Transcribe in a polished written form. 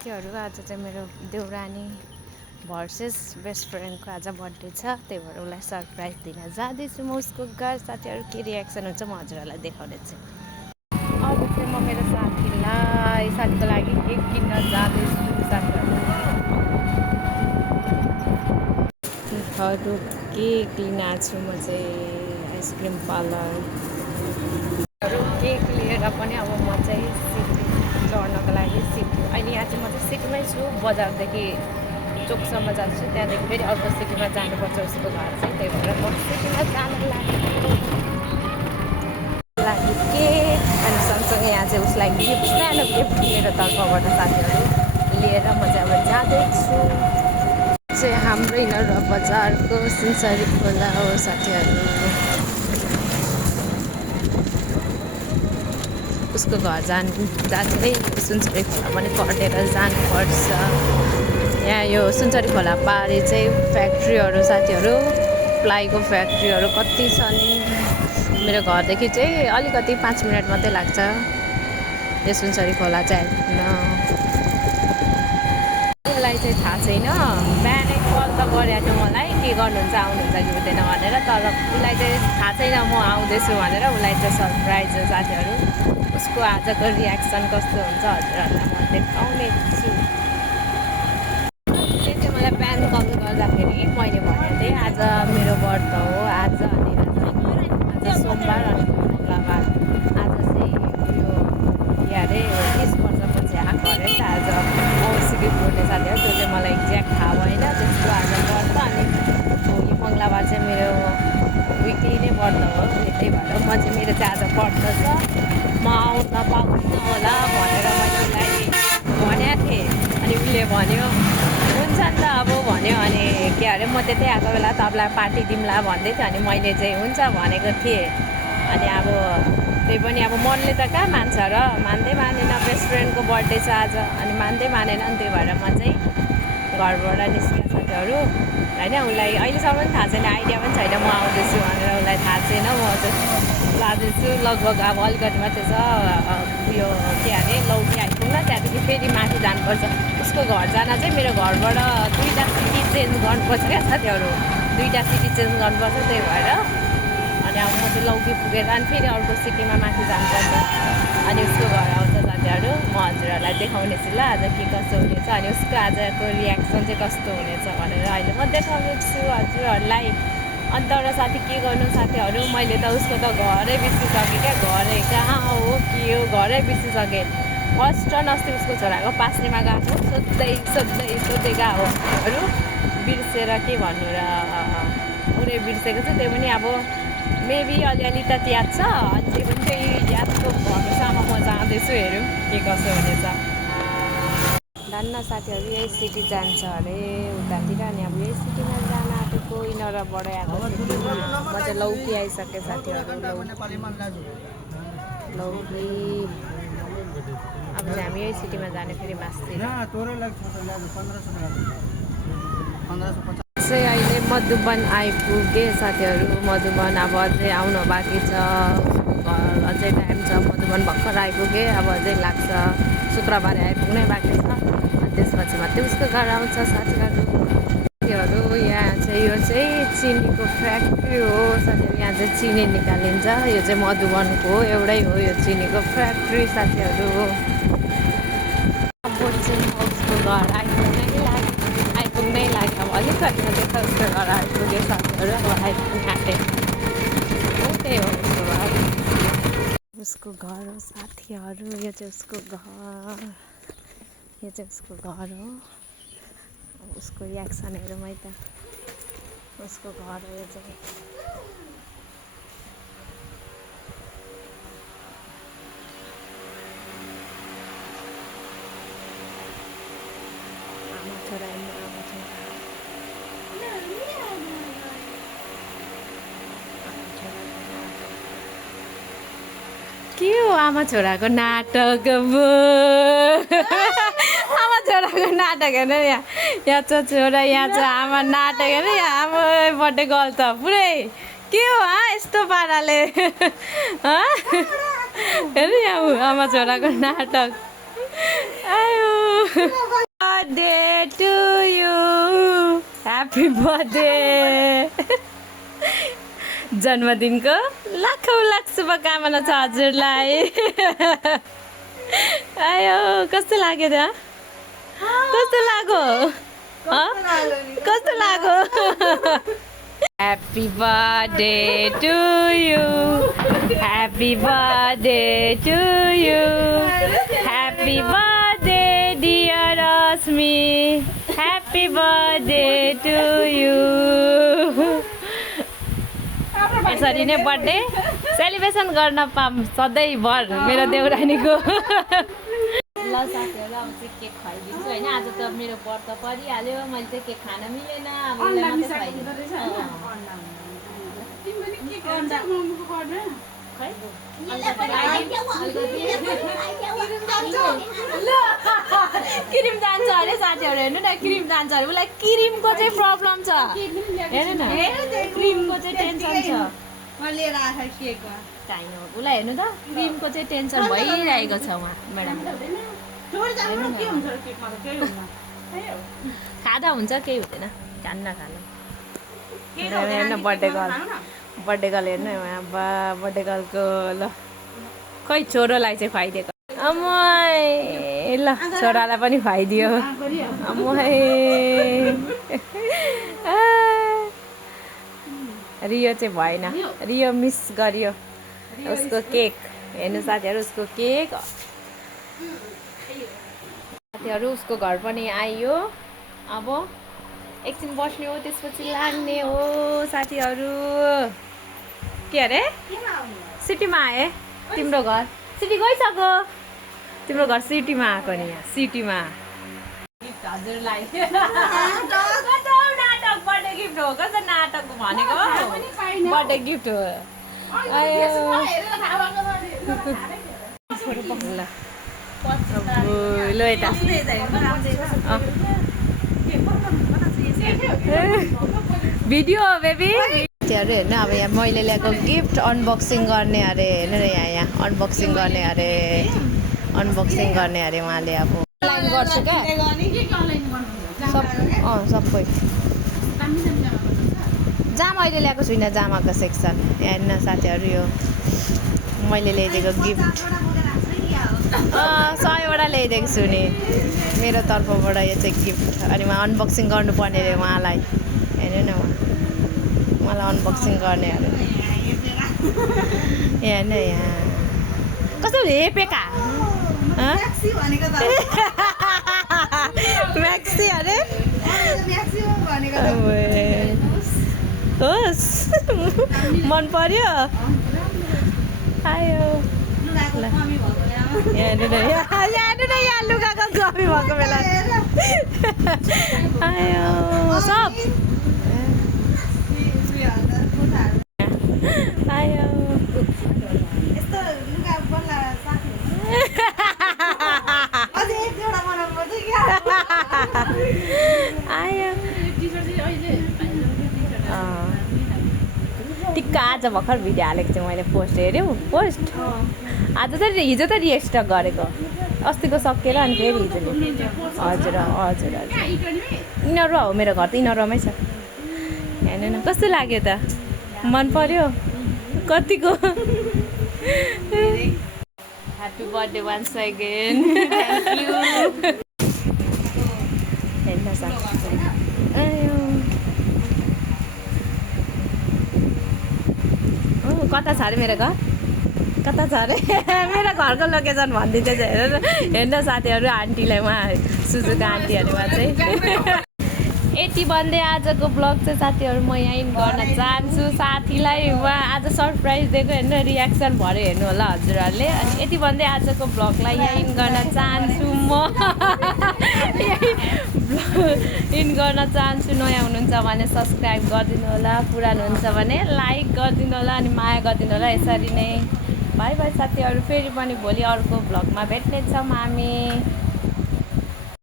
त्योहरू आज चाहिँ मेरो देउरानी भर्सेस बेस्ट फ्रेन्डको आज बर्थडे छ, त्यही भएर उसलाई सरप्राइज दिन जाँदैछु म उसको घर। साथीहरू के रियाक्सन हुन्छ म हजुरहरूलाई देखाउने छु। अब चाहिँ म मेरो साथीको लागि केक किन्न जाँदैछु। साथीहरू केक लिन छु म चाहिँ आइसक्रिम पार्लर। केक लिएर पनि अब म चाहिँ सिटी चढ्नको लागि अहिले यहाँ चाहिँ म चाहिँ सिटीमै छु। बजारदेखि चोकसम्म जान्छु, त्यहाँदेखि फेरि अर्को सिटीमा जानुपर्छ उसको घर चाहिँ, त्यही भएर म सिटीमा जानको लागि केक अनि सँगसँगै यहाँ चाहिँ उसलाई गिफ्ट सानो गिफ्ट मेरो तर्फबाट साथीहरू लिएर म चाहिँ अब जाँदैछु। चाहिँ हाम्रो इनर बजारको सुनसरी खोला हो साथीहरू। उसको घर जाँदै सुनसरी खोला पनि कटेर जानुपर्छ। यहाँ यो सुनसरी खोला पारि चाहिँ फ्याक्ट्रीहरू साथीहरू, प्लाईको फ्याक्ट्रीहरू कति छ नि। मेरो घरदेखि चाहिँ अलिकति 5 मिनट मात्रै लाग्छ यो सुनसरी खोला चाहिँ आइपुग्न। उसलाई चाहिँ थाहा छैन, बिहानै कल त गरेको थियो मलाई के गर्नुहुन्छ आउनुहुन्छ कि हुँदैन भनेर, तर उसलाई चाहिँ थाहा छैन म आउँदैछु भनेर। उसलाई चाहिँ सरप्राइज हो साथीहरू। उसको आजको रियाक्सन कस्तो हुन्छ हजुरहरूलाई म देखाउने छु। त्यो चाहिँ मलाई बिहान कल गर्दाखेरि मैले भनेको थिएँ आज मेरो व्रत हो आज, अनि आज सोमबार अनि मङ्गलबार। आज चाहिँ यो के अरे 30 वर्षपछि आएको अरे नि त आज औँसीको पूर्णे साथीहरू। त्यो चाहिँ मलाई एक्ज्याक्ट थाहा भएन त्यसको आज व्रत। अनि भोलि मङ्गलबार चाहिँ मेरो विकली नै व्रत हो, त्यही भएर म चाहिँ मेरो चाहिँ आज व्रत छ, म आउन पाउँदिनँ होला भनेर मैले उसलाई भनेको थिएँ। अनि उसले भन्यो हुन्छ नि त अब भन्यो। अनि के अरे म त्यतै आएको बेला तपाईँलाई पार्टी दिउँला भन्दै थियो, अनि मैले चाहिँ हुन्छ भनेको थिएँ। अनि अब त्यही पनि अब मनले त कहाँ मान्छ र, मान्दै मानेन। बेस्ट फ्रेन्डको बर्थडे छ आज, अनि मान्दै मानेन। अनि त्यही भएर म चाहिँ घरबाट निस्केँ साथीहरू होइन। उसलाई अहिलेसम्म पनि थाहा छैन, आइडिया पनि छैन म आउँदैछु भनेर। उसलाई थाहा छैन म चाहिँ जाँदैछु। लगभग अब अलिकति मात्रै छ यो के अरे लौकी आइपुग्न, त्यहाँदेखि फेरि माथि जानुपर्छ। उसको घर जान चाहिँ मेरो घरबाट 2टा सिटी चेन्ज गर्नुपर्छ क्या साथीहरू, 2टा सिटी चेन्ज गर्नुपर्छ। त्यही भएर अनि अब म चाहिँ लौकी पुगेर अनि फेरि अर्को सिटीमा माथि जानुपर्छ, अनि उसको घर आउँछ साथीहरू। म हजुरहरूलाई देखाउने छु ल आज के कस्तो हुनेछ, अनि उसको आजको रियाक्सन चाहिँ कस्तो हुनेछ भनेर अहिले म देखाउने छु हजुरहरूलाई। अनि तर साथी के गर्नु साथीहरू, मैले त उसको त घरै बिर्सिसकेँ क्या। घरै कहाँ हो के हो घरै बिर्सिसकेँ। फर्स्ट टर्न अस्ति उसको छोराको पास्नेमा गएको सोध्दै गएको हो बिर्सेर के भन्नु र, पुरै बिर्सेको छु। त्यही पनि अब मेबी अलिअलि त याद छ, अनि त्यही पनि त्यही यादको भरोसामा म जाँदैछु, हेरौँ के कसो हुनेछ। धन्न साथीहरू यही सिटी जान्छ अरे उतातिर, अनि अब यही सिटीमा जान आँटेको इनरबाट आएको सिटीमा। म चाहिँ लौकी आइसकेँ साथीहरू, लौकी। अब चाहिँ हामी यही सिटीमा जाने फेरि मास्तिर चाहिँ अहिले मधुबन आइपुगेँ साथीहरू। मधुबन अब अझै आउन बाँकी छ, अझै टाइम छ। मधुबन भर्खर आइपुगेँ, अब अझै लाग्छ, शुक्रबार आइपुग्नै बाँकी छ। अनि त्यसपछि मात्रै उसको घर आउँछ साथीहरू। यहाँ चाहिँ यो चाहिँ चिनीको फ्याक्ट्री हो साथीहरू। यहाँ चाहिँ चिनी निकालिन्छ, यो चाहिँ मधुबनको एउटै हो यो चिनीको फ्याक्ट्री साथीहरू। अब चाहिँ उसको घर आइपुग्नै लाग्यो, अब अलिकति देख्छ उसको घर आइपुग्यो साथीहरू। अब आइपुग्न आँटे, त्यही हो उसको घर। उसको घर हो साथीहरू, यो चाहिँ उसको घर, यो चाहिँ उसको घर हो। उसको रियाक्सन हेरौँ है त, उसको घर हो यो चाहिँ। आमा छोरा के हो आमा छोराको नाटक। आमा छोराको नाटक हेर्नु यहाँ छ छोरा, यहाँ छ आमा। नाटक हेर्नु यहाँ आमा बर्थडे गर्ल त पुरै के हो यस्तो पाराले हेर्नु यहाँ आमा छोराको नाटक। आयो birthday to you happy birthday जन्मदिनको लाखौँ लाख शुभकामना छ हजुरलाई आयो कस्तो लाग्यो त कस्तो लाग्यो कस्तो लाग्यो happy birthday to you happy birthday to you happy birthday dear Rashmi happy birthday to you यसरी नै बर्थडे सेलिब्रेसन गर्न पाऊँ सधैँभर मेरो देउरानीको ल साथीहरू अब चाहिँ केक खुवाइदिन्छु होइन आज त मेरो व्रत परिहाल्यो मैले चाहिँ केक खान मिलेन अब क्रिम जान्छ अरे साथीहरू हेर्नु न क्रिम जान्छ अरे उसलाई क्रिमको चाहिँ प्रब्लम छ हेर्नु न क्रिमको चाहिँ टेन्सन छ उसलाई हेर्नु त क्रिमको चाहिँ टेन्सन भइरहेको छ उहाँ म्याडम खाँदा हुन्छ केही हुँदैन खान्न हेर्नु बर्थडे गर्ल हेर्नु बा बर्थडे गर्लको ल खै छोरोलाई चाहिँ खुवाइदिएको अम्मै ल छोरालाई पनि खुवाइदियो अम्मै रियो चाहिँ भएन रियो मिस गरियो उसको केक हेर्नु साथीहरू उसको केक साथीहरू उसको घर पनि आइयो अब एकछिन बस्ने हो त्यसपछि लाग्ने हो साथीहरू के अरे सिटीमा आए तिम्रो घर सिटी गइसक्यो तिम्रो घर सिटीमा आएको नि यहाँ सिटीमा गिफ्ट हजुरलाई नाटक बर्थडे गिफ्ट हो कस्तो नाटक भनेको बर्थडे गिफ्ट हो ल यता भिडियो हो बेबी हेर्नु अब यहाँ मैले ल्याएको गिफ्ट अनबक्सिङ गर्ने अरे हेर्नु न यहाँ अनबक्सिङ गर्ने अरे उहाँले अब अनलाइन गर्छु क्या सबै जामा अहिले ल्याएको छुइनँ जामाको सेक्सन हेर्नु साथीहरू यो मैले ल्याइदिएको गिफ्ट 100वटा ल्याइदिएको छु नि मेरो तर्फबाट यो चाहिँ गिफ्ट अनि उहाँ अनबक्सिङ गर्नुपर्ने अरे उहाँलाई हेर्नु न उहाँलाई अनबक्सिङ गर्ने अरे हेर्नु यहाँ कस्तो हेपेका म्याक्सी अरे होस् मन पर्यो आयो हेर्नु न यहाँ लुगाको कमी भएको बेला आयो सब आयो आयो टिक्का आज भर्खर भिडियो हालेको छु मैले पोस्ट हेऱ्यौ पोस्ट आज त हिजो त रिएक्ट गरेको अस्तिको सकेर अनि फेरि हिजो हजुर हजुर हजुर इनरुवा हो मेरो घर त इनरुवामै छ हेर्नु न कस्तो लाग्यो त मन पर्यो कतिको happy birthday once again thank you हेर्न सक्छ कता छ अरे मेरो घर कता छ अरे मेरो घरको लोकेसन भनिदिँदैछ हेर्नु साथीहरू आन्टीलाई उहाँ सुजुको आन्टीहरूमा चाहिँ यति भन्दै आजको ब्लग चाहिँ साथीहरू म यहाँ इन गर्न चाहन्छु साथीलाई उहाँ आज सरप्राइज दिएको हेर्नु रियाक्सन भरे हेर्नु होला हजुरहरूले अनि यति भन्दै आजको ब्लगलाई यहाँ इन गर्न चाहन्छु म इन गर्न चाहन्छु नयाँ हुनुहुन्छ भने सब्सक्राइब गरिदिनु होला पुरानो हुन्छ भने लाइक गरिदिनु होला अनि माया गरिदिनु होला यसरी नै बाई बाई साथीहरू फेरि पनि भोलि अर्को ब्लगमा भेट्नेछौँ हामी